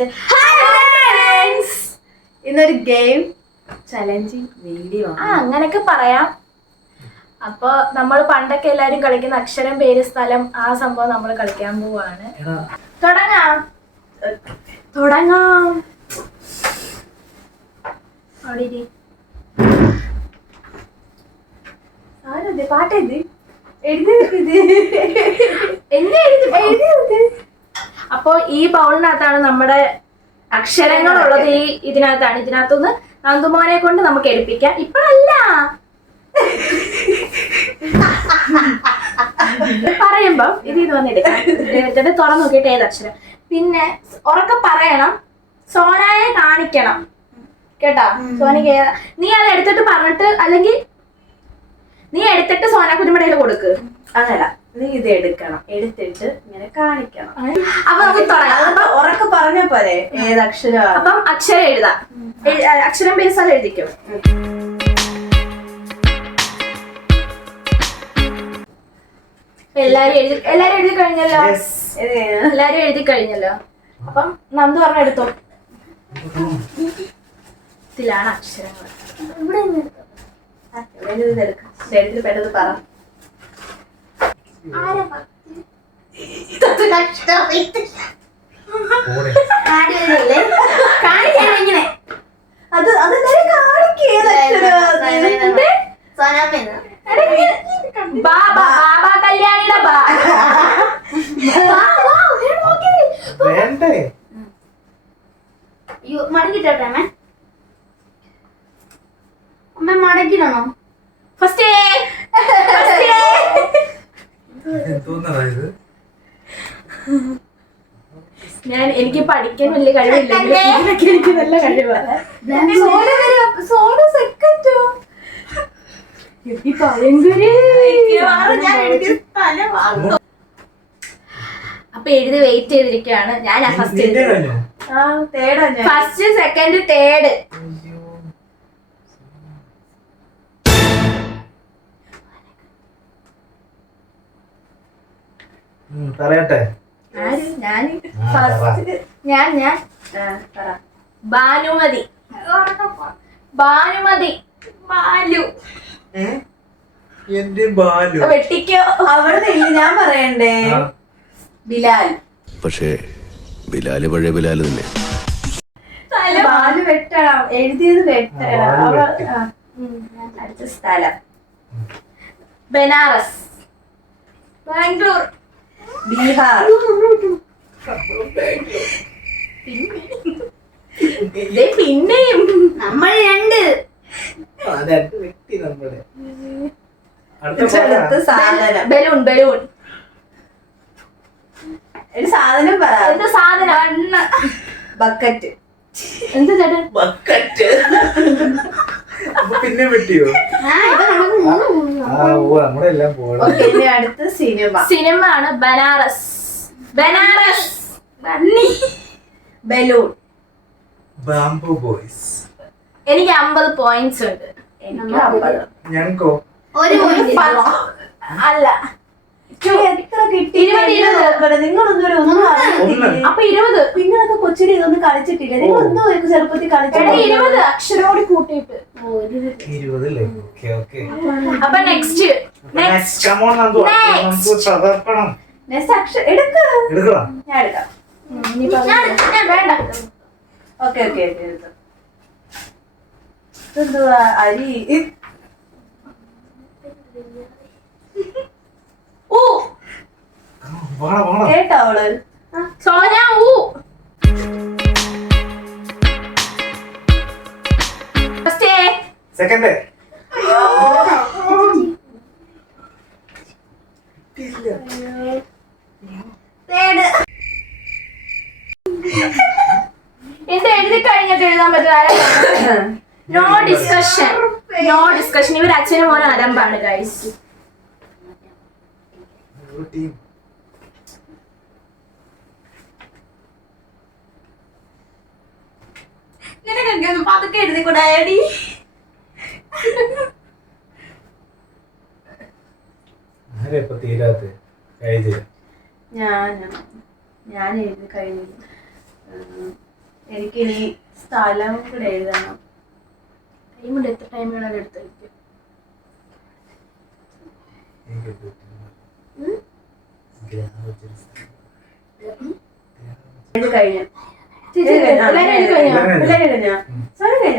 Just ഇന്നൊരു game challenging video അങ്ങനെയൊക്കെ പറയാം. അപ്പൊ നമ്മൾ പണ്ടൊക്കെ എല്ലാരും കളിക്കുന്ന അക്ഷരം പേര് സ്ഥലം ആ സംഭവം നമ്മൾ കളിക്കാൻ പോവാണ്. തുടങ്ങാം. പാട്ടെഴുതി അപ്പൊ ഈ ബൗളിനകത്താണ് നമ്മുടെ അക്ഷരങ്ങളുള്ളത്. ഇതിനകത്തുനിന്ന് നന്ദുമോനെ കൊണ്ട് നമുക്ക് എടുപ്പിക്കാം. ഇപ്പഴല്ല പറയുമ്പോ ഇത് വന്നെടുക്കാം. തുറന്നു നോക്കിയിട്ട് ഏതക്ഷരം. പിന്നെ ഉറക്കെ പറയണം. സോനയെ കാണിക്കണം കേട്ടാ. സോനക്ക് നീ അത് എടുത്തിട്ട് പറഞ്ഞിട്ട്, അല്ലെങ്കിൽ നീ എടുത്തിട്ട് സോന കുഞ്ഞുമടയിൽ കൊടുക്ക്. അതല്ല, നീ ഇത് എടുക്കണം, എടുത്തിട്ട് ഇങ്ങനെ കാണിക്കണം. അപ്പൊ നമുക്ക് തുടങ്ങാം. ഉറക്കെ പറഞ്ഞ പോലെ ഏതക്ഷരം. അപ്പം അക്ഷരം എഴുതാം. അക്ഷരം പേര് സ്ഥലം എഴുതിക്കും. എല്ലാരും എഴുതി കഴിഞ്ഞല്ലോ. എല്ലാരും എഴുതി കഴിഞ്ഞല്ലോ. അപ്പം നന്ദു പറഞ്ഞ എടുത്തോ. ഇതിലാണ് അക്ഷരങ്ങൾ. എടുത്തിട്ട് പെട്ടെന്ന് പറ. കാണിക്കാനെങ്ങനെ അത് ബാബാ കല്യാണിയുടെ മടക്കിട്ടോട്ടെ അമ്മ. അമ്മ മടക്കിടണോ? ഫസ്റ്റ് എനിക്ക് പഠിക്കാൻ വലിയ കഴിവില്ല. എനിക്ക് നല്ല കഴിവാണ്. അപ്പൊ എഴുതി വെയിറ്റ് ചെയ്തിരിക്കുകയാണ്. ഞാൻ ഫസ്റ്റ് സെക്കൻഡ് തേർഡ്. പറയട്ടെ. ഞാൻ ഭാനുമതി. ബാലു എന്റെ ബാലു വെട്ടിക്കോ. അവിടെ ഞാൻ പറയണ്ടേ? ബിലാൽ. പക്ഷേ ബിലാല് പഴയ ബിലാല് തന്നെ. ബാലു വെട്ടണം, എഴുതിയത് വെട്ടണം. അടുത്ത സ്ഥലം ബനാറസ്, ബാംഗ്ലൂർ, ബീഹാർ. പിന്നെയും നമ്മൾ രണ്ട് വ്യക്തി നമ്മുടെ അടുത്ത സാധനം. ബലൂൺ. ഒരു സാധനം പറ. എന്ത് സാധനം? ബക്കറ്റ്. എന്ത് ചേട്ടൻ? ബക്കറ്റ്. പിന്നെ വെട്ടിയോ? നമ്മളെല്ലാം പോകണം. ഇനി അടുത്ത സിനിമ ആണ്. ബനാറസ്. ബലൂൺ. Bamboo boys. എനിക്ക് 50 പോയിന്റ്സ് ഉണ്ട്. ഞങ്ങൾക്കോ? ഒരു അല്ല, എത്ര കിട്ടി? നിങ്ങളൊന്നും അപ്പൊ 20. നിങ്ങളൊക്കെ കൊച്ചിനെ ഇതൊന്നും കളിച്ചിട്ടില്ല. നിങ്ങളൊന്നും ചെറുപ്പത്തിൽ കളിച്ചിട്ടില്ല. 20 അക്ഷരോട് കൂട്ടിയിട്ട്. 20 അല്ലേ? ഓക്കെ. അപ്പൊ നെക്സ്റ്റ് എടുക്കണം. ഞാൻ എടുക്കാം. വേണ്ട. ഓക്കെ. ഇതെന്തുവാ? അരി. കേട്ടോ അവള്? സോന സെക്കൻഡ്. ഇത് എഴുതി കഴിഞ്ഞിട്ട് എഴുതാൻ പറ്റില്ല. No discussion. ഇവർ അച്ഛനും മോനും അലമ്പാണ് ഗൈസ്. നിനക്കൊക്കെ ഒന്ന് പതുക്കെ എഴുതിക്കൂടായടി. ഞാൻ എഴുതി കഴിഞ്ഞു. എനിക്കിനി സ്ഥലം കൂടെ എഴുതണം. ടൈമുണ്ട്, എത്ര ടൈം വേണമെങ്കിലും എടുത്തിരിക്കും. ഇത് കഴിഞ്ഞു.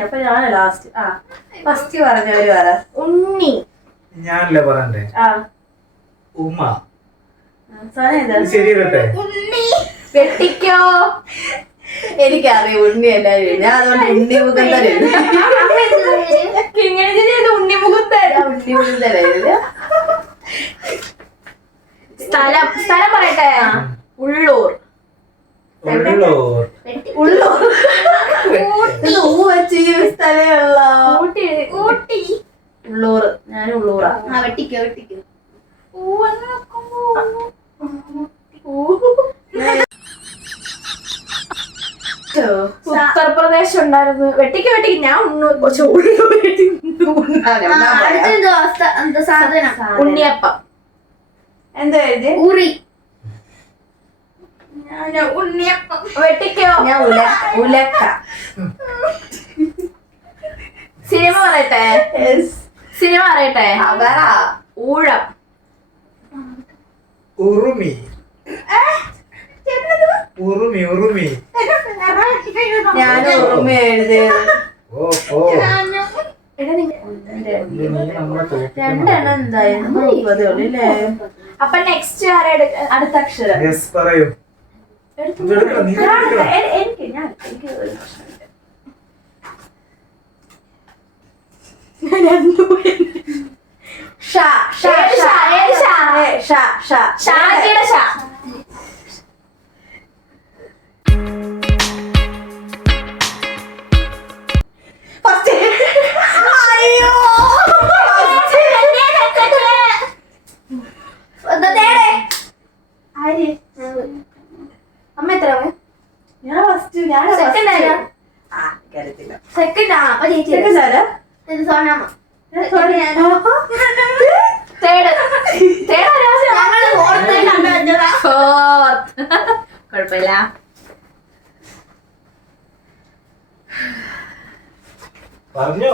അപ്പൊ ഞാൻ ലാസ്റ്റ്. ഫസ്റ്റ് പറഞ്ഞവര് പറ. ഉണ്ണി. ഞാനല്ലേ പറയണ്ടേ? ഉമ്മ. ശരിയല്ലേ? വെട്ടിക്കോ. എനിക്കറിയാം ഉണ്ണി എല്ലാരും. ഞാൻ അതുകൊണ്ട് ഉണ്ണി മുകുന്ദൻ ഉണ്ണി മുകുന്ദൻ. ഉണ്ണി മുകുന്ദനായിരുന്നു. സ്ഥലം പറയട്ടെ. ഉള്ളൂർ. ഉള്ളൂർ. ഉള്ളൂർ സ്ഥലമുള്ള ഊട്ടി. ഉള്ളൂർ. ഞാൻ ഉള്ളൂറാ. വെട്ടിക്കോ വെട്ടിക്കോ. ഉത്തർപ്രദേശ് ഉണ്ടായിരുന്നു. വെട്ടിക്ക് ഞാൻ അടുത്ത സാധനം ഉണ്ണിയപ്പം. എന്താ എഴുതി? ഉറി. ഉണ്ണിയപ്പം. വെട്ടിക്കോ. ഞാൻ ഉലക്ക. സിനിമ പറയട്ടെ. ഊഴം. ഉറുമി. ഉറുമി. ഞാൻ ഉറുമ എഴുതിയത്. രണ്ടെണ്ണം എന്തായിരുന്നു? 30 ഉള്ളല്ലേ? അപ്പൊ നെക്സ്റ്റ് അടുത്ത അക്ഷരം. പറയൂ. എനിക്ക് ഒരു പ്രശ്നമില്ല. ഷാജിയുടെ ഷാ. അമ്മ എത്ര? ഞാൻ ഫസ്റ്റ്. ഞാൻ സെക്കൻഡ് ആരാ? കരുത്തില്ല. സെക്കൻഡ് ആ. അപ്പൊ ചേച്ചി ഇത് സോനാമ. കുഴപ്പമില്ല. പറഞ്ഞോ?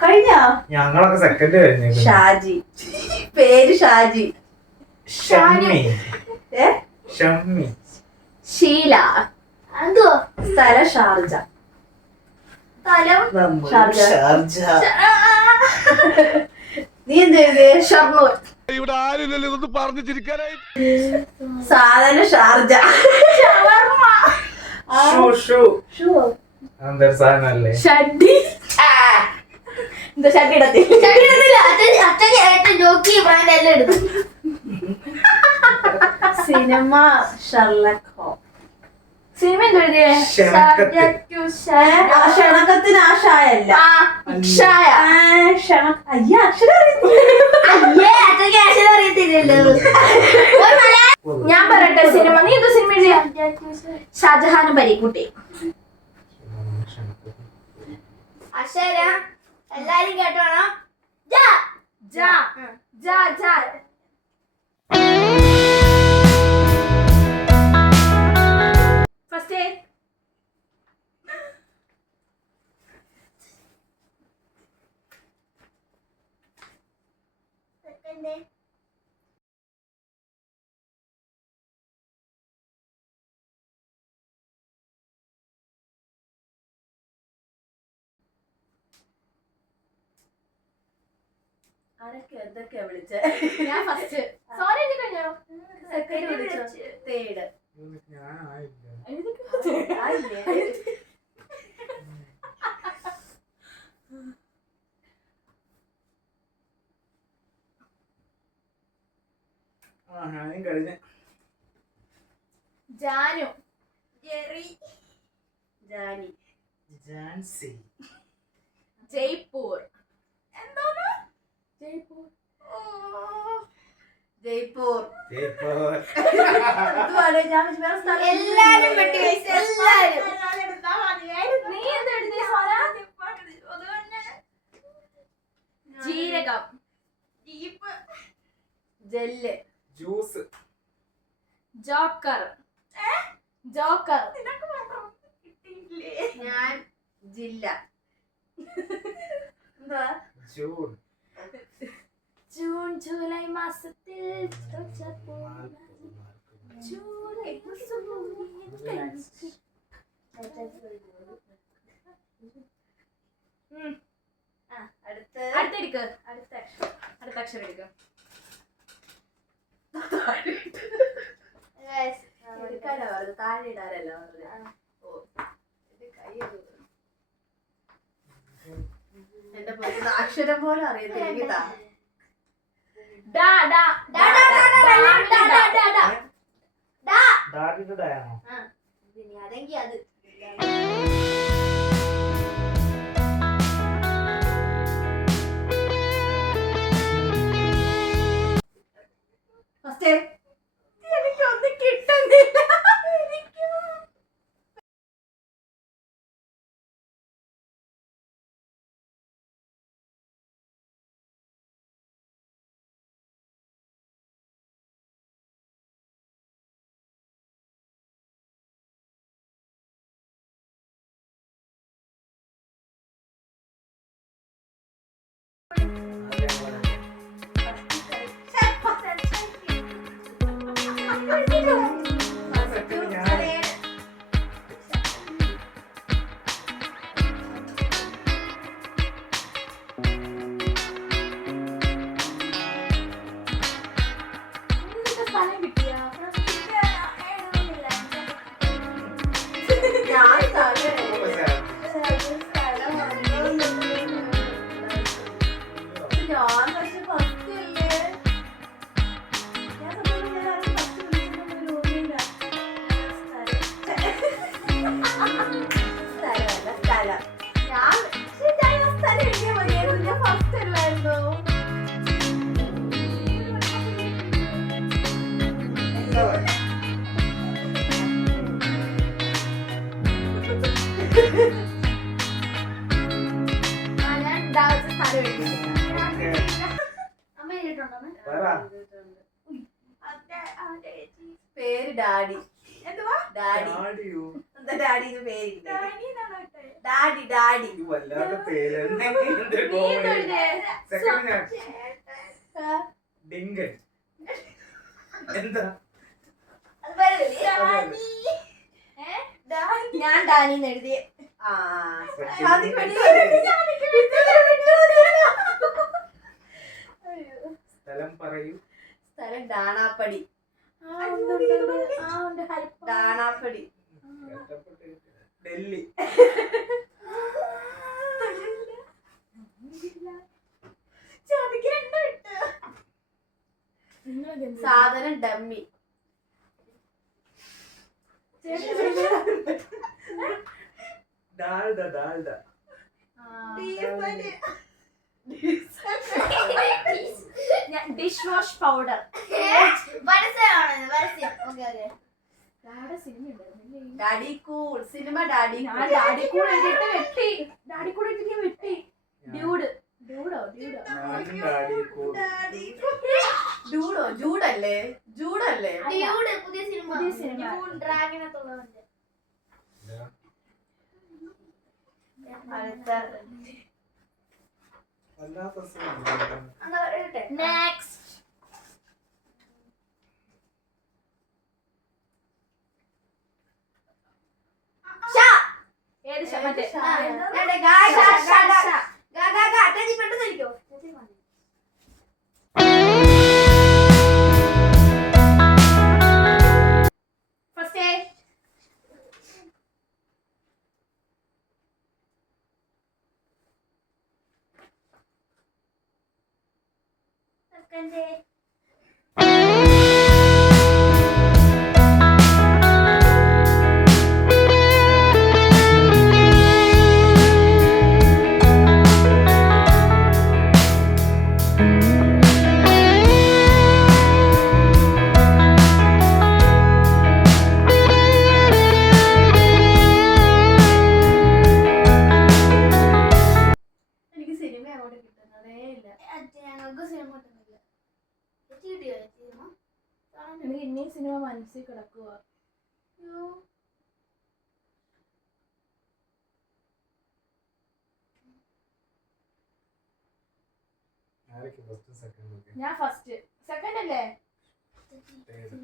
കഴിഞ്ഞ ഞങ്ങളൊക്കെ സെക്കൻഡ് കഴിഞ്ഞു. ഷാജി. പേര് ഷാജി. ഷമ്മി. ഷീല. എന്തോ സ്ഥലം ഷാർജ. സ്ഥലം ഷാർജ. നീ എന്ത് എഴുതിയ? ഷൊർണൂർ. ഇവിടെ ആരില്ലല്ലോ ഇതൊന്ന് പറഞ്ഞു ചിരിക്കാനായി. സാധനം ഷാർജ. എന്തൊരു സാധനല്ലേ? ഷഡ്ഡി. എന്താ ഷഡ്ഡി ഇടത്തില്ല. അച്ഛൻ ഏറ്റവും ജോക്കി ബ്രാൻഡ് എല്ലാം എടുത്തു. Cinema Sherlock Holmes. സിനിമ എന്താ എഴുതിയേ? ക്ഷണക്കത്തിന് ആ ഷായല്ല. അറിയത്തില്ലല്ലോ. ഞാൻ പറയട്ടെ സിനിമ. നീ എന്താ സിനിമ എഴുതിയ? ഷാജഹാനും പരീക്കുട്ടി. അക്ഷര എല്ലാരും കേട്ടോണം. ഫസ്റ്റ് ആരൊക്കെ എന്തൊക്കെയാ വിളിച്ചേ? ഞാൻ ഫസ്റ്റ്. സോറി കഴിഞ്ഞോ? സെക്കൻഡ് വിളിച്ചോ? തേർഡ്. ജാനു. ജാനി. ജാൻസി. ജയ്പൂർ. ജയ്പൂർ. എല്ലാരും വെട്ടി വെച്ച് എല്ലാരും. നീ എന്താ എഴുതിയ സോന? ജീരകം. ജെല്ല്. ജ്യൂസ്. ജോക്കർ. ഞാൻ ജില്ല. എന്താ? ജൂൺ. ജൂൺ ജൂലൈ മാസത്തിൽ അടുത്തെടുക്ക്. അടുത്ത അക്ഷരം എടുക്ക. താഴെ ഇടാനല്ല എന്റെ പൊന്നു അക്ഷരം പോലും അറിയത്തില്ല. എനിക്ക് താ. ഡാഡിയുടെ ഡയാണോ? അതെങ്കി അത് ഫസ്റ്റ് എനിക്കൊന്നും കിട്ടുന്നില്ല. പേര് ഡാഡി. എന്തുവാ ഡാഡി? എന്താ ഡാഡിന്ന് പേര്? Daddy daddy. വല്ലാത്ത പേര്. ഡിങ്കൻ. എന്താ? ഞാൻ ഡാനിന്ന് എഴുതിയ. സ്ഥലം പറയൂ. സ്ഥലം ഡാണാപ്പടി. ഡാണാപ്പടി. ഡൽഹി. സാധനം dummy. Dalda Dalda. Dish wash powder. Daddy cool. Cinema daddy. Daddy cool എഴുതിയിട്ട് വെട്ടി. ഡാഡി കൂൾ എഴുതിയിട്ട് വെട്ടി. ഡ്യൂഡ്. ഡ്യൂഡോ? ഡൂഡോ? ജൂഡല്ലേ? ജൂഡല്ലേ? പുതിയ സിനിമ. ഡ്രാഗനത്തുള്ളതുണ്ട്. അടുത്ത നെക്സ്റ്റ്. ഏത് ശബ്ദത്തെ? ഫസ്റ്റ് എനിക്ക് സിനിമ അങ്ങോട്ട് കിട്ടുന്നതേ ഇല്ല. ഞങ്ങൾക്ക് സിനിമ കിട്ടുന്നില്ല. എനിക്ക് ഇനിയും സിനിമ മനസ്സിൽ കിടക്കുക. ആരൊക്കെ ഫസ്റ്റ് സെക്കൻഡ് ഒക്കെ ഞാൻ ഫസ്റ്റ് സെക്കൻഡ് അല്ലേ? തേർഡ്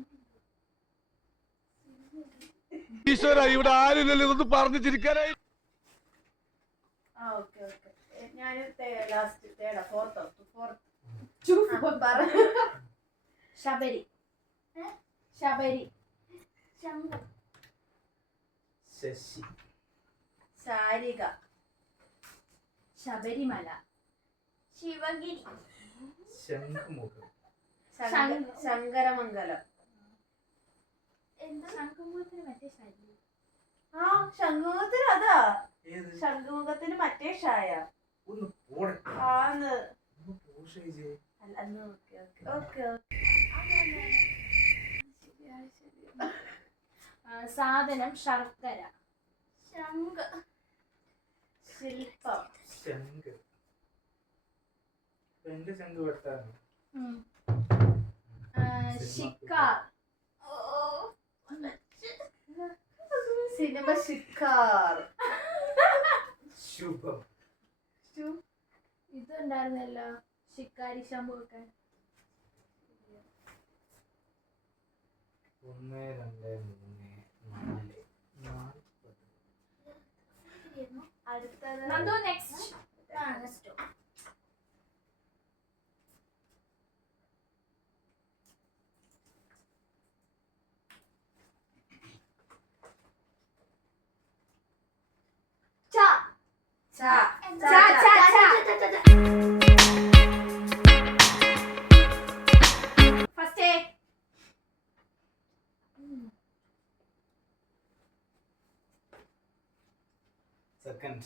ഈശ്വര ഇവിടെ ആരില്ലല്ലോ ഇതൊന്ന് പറഞ്ഞു ചിരിക്കാനായി. ഓക്കെ ഓക്കെ ഞാൻ ലാസ്റ്റ് തേർഡാ ഫോർത്ത് പറ. ശബരി. ശബരി. ശംഖം. ശശി ശാരിക. ശബരിമല. ശിവഗിരി. ശംഖുമുഖം ശങ്കരമംഗലം. എന്താ ശംഖുമുഖത്തിന് മറ്റേ ശരി. ആ ശംഖുമുഖത്തിന് അതാ. ഏത് ശംഖുമുഖത്തിന് മറ്റേ ഷായ ഒന്ന് പോടെ ആന്ന്. ഒന്ന് പോഷേ അല്ല അന്ന് ഓക്കെ ഓക്കെ ഓക്കെ. സാധനം ശർക്കര. ശംഖ. ശില്പം. ശംഖ് എന്റെ ശംഖ് വെട്ടാണ് ശിക്കാർ. സിനിമ ശിക്കാർ. ശുഭം ഇത് ഉണ്ടായിരുന്നല്ലോ ശിക്കാരി ശംഭു ഒക്കെ. 1 2 3 4 അടുത്തത് നന്ദു നെക്സ്റ്റ്. നെക്സ്റ്റ്. ച. ച. ച. ച. ഫസ്റ്റ് സെക്കൻഡ്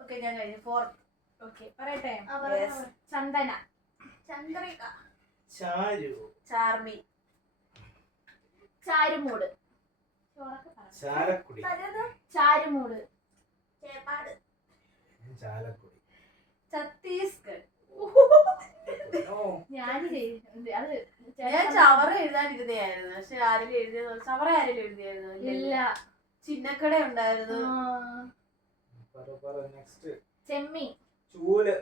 ഓക്കെ ഞാൻ കഴിഞ്ഞു. ഫോർത്ത്. ഓക്കെ പറയട്ടെ. Yes. ചന്ദന. ചന്ദ്രിക. ചാരു ചാർമി. ചാരുമൂട്. ചാലക്കുടി ചാരുമൂട്. ചേപ്പാട്. ചാലക്കുടി ഛത്തീസ്ഗഡ്. ഞാൻ അത് ഞാൻ ചവറ എഴുതാനിരുന്നതായിരുന്നു. പക്ഷെ ആരെങ്കിലും എഴുതിയത് ചവറ ആരെങ്കിലും എഴുതിയായിരുന്നു? ഇല്ല. ചിന്നക്കട ഉണ്ടായിരുന്നു. നെക്സ്റ്റ് ചെമ്മീൻ. ചൂല്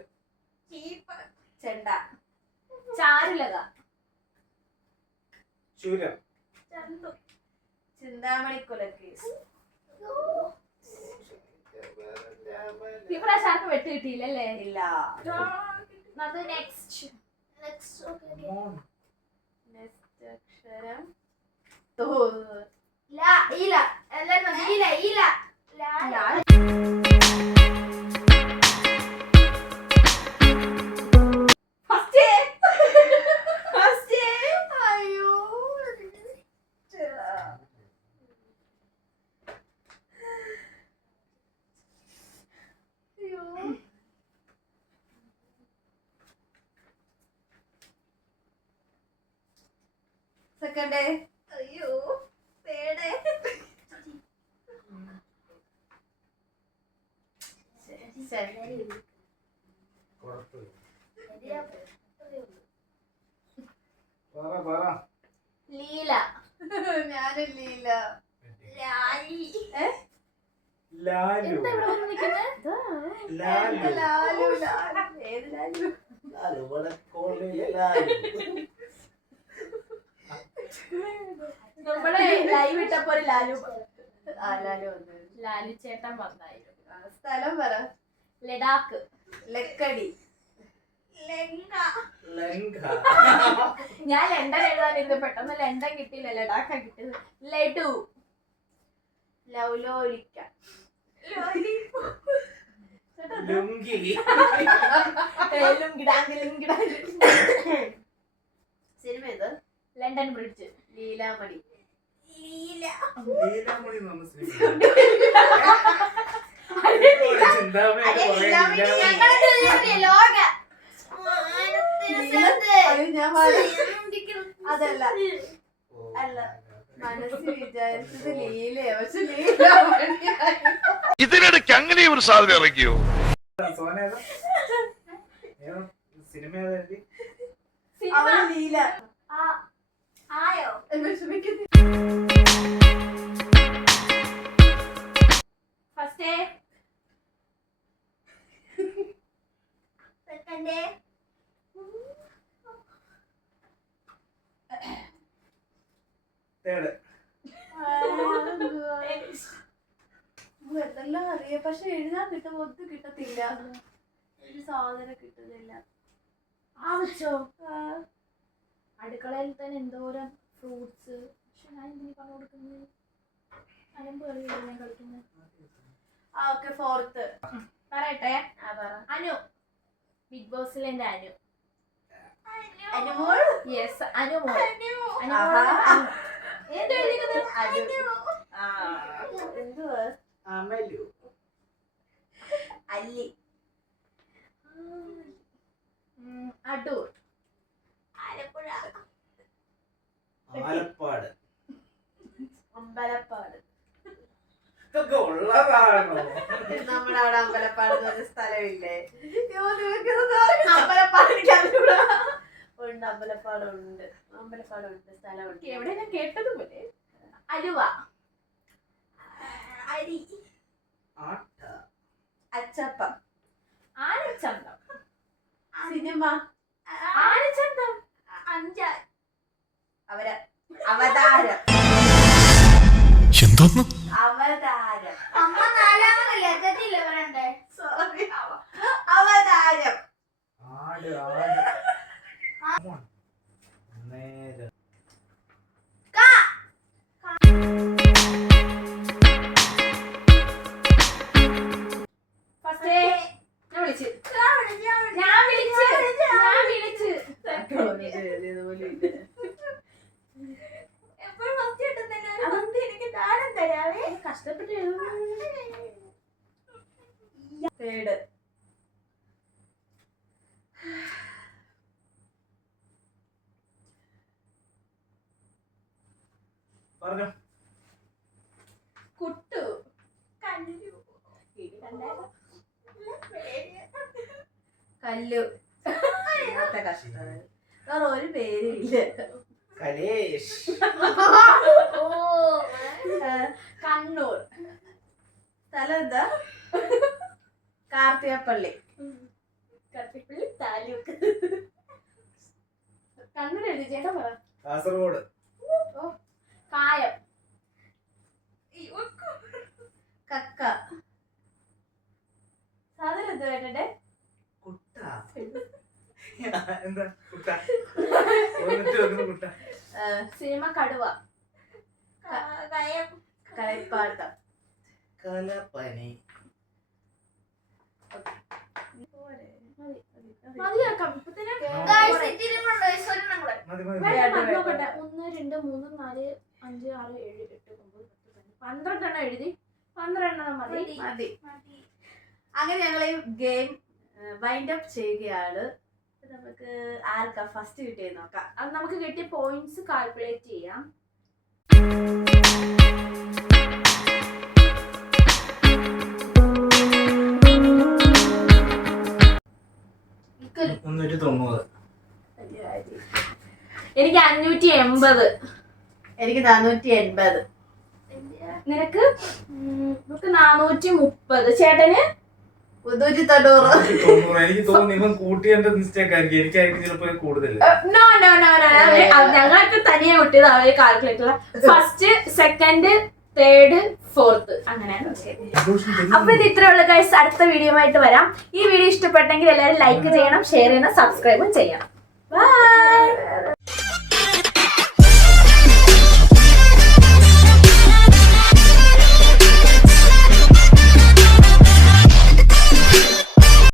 ചീപ്പ്. ചെണ്ട. ചാരുലത. ചുരം ചന്തു. ചിന്താമണി കൊലക്കേസ്. ഇപ്രാവശ്യം ആർക്കും വെട്ട് കിട്ടിയില്ലല്ലേ? ഇല്ല. അത് നെക്സ്റ്റ്. നെക്സ്റ്റ്. ഓക്കെ. മോൺ നെക്സ്റ്റ് അക്ഷരം തോ. ല. ഈല. എല്ലാരും ഈല. ഈല. ല. അയ്യോ. അയ്യോ. സെക്കൻഡ്. അയ്യോ. തേർഡ്. പറ ലീല. ഞാനും ലീല. ലാലി. ലാലു എന്താ ഇവിടെ വന്ന് നിൽക്കുന്നത്? ലാലു ലാലു ലാലു. ഏത് ലാലു? ലാലു വടക്കോളിലെ ലാലു നമ്മുടെ ലൈവ് ഇട്ടപ്പോ ഒരു ലാലു ആ ലാലു വന്നു. ലാലു ചേട്ടൻ വന്നായിരുന്നു. സ്ഥലം പറ. ലഡാക്ക്. ലക്കടി. ലങ്ക. ലങ്ക ഞാൻ ലണ്ടൻ എഴുതാനിരുന്നു, പെട്ടെന്ന് ലണ്ടൻ കിട്ടിയില്ല, ലഡാക്കാ കിട്ടിയത്. ലഡു. ലൗലോലിക്ക. ലുങ്കി സിനിമ ഇത്. London bridge. ലീലാമണി. ലീല. ലീലാമണി എന്ന് പറഞ്ഞ സിനിമ അതെ, ലീലാമണി ഞങ്ങളുടെ ഒരു ലോക. അത് ഞാൻ അതല്ല അല്ല മനസ്സിൽ വിചാരിച്ചത് ലീലയോ, പക്ഷെ ലീലാമണിയായി. ഇതിനിടയ്ക്ക് അങ്ങനെ ഒരു സാധനം ഇറക്കിയോ? സിനിമ ഏതാ? അവള് ലീല. ആയോ? വിഷമിക്കുന്നു. പക്ഷെ എഴുതാൻ കിട്ടുമ്പോ ഒന്നും കിട്ടത്തില്ല. ഒരു സാധനം കിട്ടുന്നില്ല. ആ വെച്ചോ അടുക്കളയിൽ തന്നെ എന്തോരം ഫ്രൂട്ട്സ്. പക്ഷെ ഞാൻ എന്തിനു പറഞ്ഞു കൊടുക്കുന്നത്? അലമ്പ് കളിയല്ലേ ഞാൻ കളിക്കുന്നത്. ഓക്കെ, ഫോർത്ത് പറയട്ടെ. പറ. അനു, ബിഗ് ബോസിലെ എന്റെ അനു. അനുമോൾ. യെസ്, അനുമോൾ. ആഹാ. എന്താ എഴുതിക്കുന്നത്? എന്തുവാ? അമലു. അല്ലി. അടൂർ. ആലപ്പുഴ. ആലപ്പാട്. അമ്പലപ്പാട്. ഇതൊക്കെ ഉള്ളതാണോ? നമ്മുടെ അവിടെ അമ്പലപ്പാട് എന്നൊരു സ്ഥലമില്ലേ? അമ്പലപ്പാട് എനിക്ക് അറിഞ്ഞൂടാ. ഉണ്ട്, അമ്പലപ്പാടുണ്ട്. അമ്പലപ്പാടുണ്ട്, സ്ഥലമുണ്ട്. എവിടെ ഞാൻ കേട്ടത് പോലെ. അലുവ. അരി. ആട്ട. അച്ചപ്പം. ആനച്ചന്തം. സിനിമ. ആനച്ചന്തം. അഞ്ചാർ. അവതാരം. എന്തോന്ന് അവതാരം. അമ്മ നാലാമതല്ലേ എത്തത്തില്ല പറയണ്ടേ. സോറി. അവതാരം. ആട്. നേരെ. ഫസ്റ്റ് ഞാൻ വിളിച്ച്. ഞാൻ വിളിച്ച്. എപ്പോഴും ഫസ്റ്റ് കിട്ടുന്നില്ല. ഒരു പന്ത് എനിക്ക് ദാനം തരാവേ. കഷ്ടപ്പെട്ട് എഴുതുന്നു. തേർഡ്. പറഞ്ഞോ. കുട്ടു. കല്ലു. കല്ലു. ഇന്നത്തെ കഷ്ടം. വേറെ ഒരു പേരും ഇല്ല. കലേഷ്. ഓ കണ്ണൂർ. സ്ഥലം എന്താ? കാർത്തികപ്പള്ളി. കത്തിപ്പള്ളി താലൂക്ക്. കണ്ണൂർ എഴുതി. ചേട്ടാ പറ. കാസർഗോഡ്. കായം. കക്ക. സാധനം എന്താ വേണ്ടേ? കുട്ട. എന്താ കുട്ട? ഒന്നിട്ട് വെക്കുന്ന കുട്ട. സിനിമ കടുവ. കയം. കളിപ്പാട്ടം. കലപ്പനി. മതിയാക്കാം. ഇപ്പൊ തന്നെ Guys, ഇത്തിരി കൊണ്ടോ ഈശ്വരനും കൂടെ. മതി നോക്കട്ടെ. 1 2 3 4 5 6 7 8 9 10 12 എണ്ണം എഴുതി. 12 എണ്ണം മതി. മതി. മതി. അങ്ങനെ ഞങ്ങൾ ഈ ഗെയിം വൈൻഡ് അപ്പ് ചെയ്യുകയാണ്. നമുക്ക് ആർക്കാ ഫസ്റ്റ് കിട്ടിയത് നോക്കാം. അത് നമുക്ക് കിട്ടിയ പോയിന്റ്സ് കാൽക്കുലേറ്റ് ചെയ്യാം. മുന്നൂറ്റി 90. എനിക്ക് 580. എനിക്ക് 480. നിനക്ക് 430. ചേട്ടന് 390. എനിക്ക് തോന്നുന്നു ഇവൻ കൂട്ടിയതിന്റെ മിസ്റ്റേക്ക് ആയിരിക്കും. എനിക്കായിരിക്കും ചിലപ്പോ കൂടുതൽ. നോ ഞങ്ങൾക്ക് തനിയെ കിട്ടിയത് അവര് calculate. First second third fourth അങ്ങനെയാണ്. അപ്പൊ ഇത് ഇത്രയുള്ള ഗൈസ്. അടുത്ത വീഡിയോ ആയിട്ട് വരാം. ഈ വീഡിയോ ഇഷ്ടപ്പെട്ടെങ്കിൽ എല്ലാവരും ലൈക്ക് ചെയ്യണം, ഷെയർ ചെയ്യണം, സബ്സ്ക്രൈബും ചെയ്യണം. ബൈ.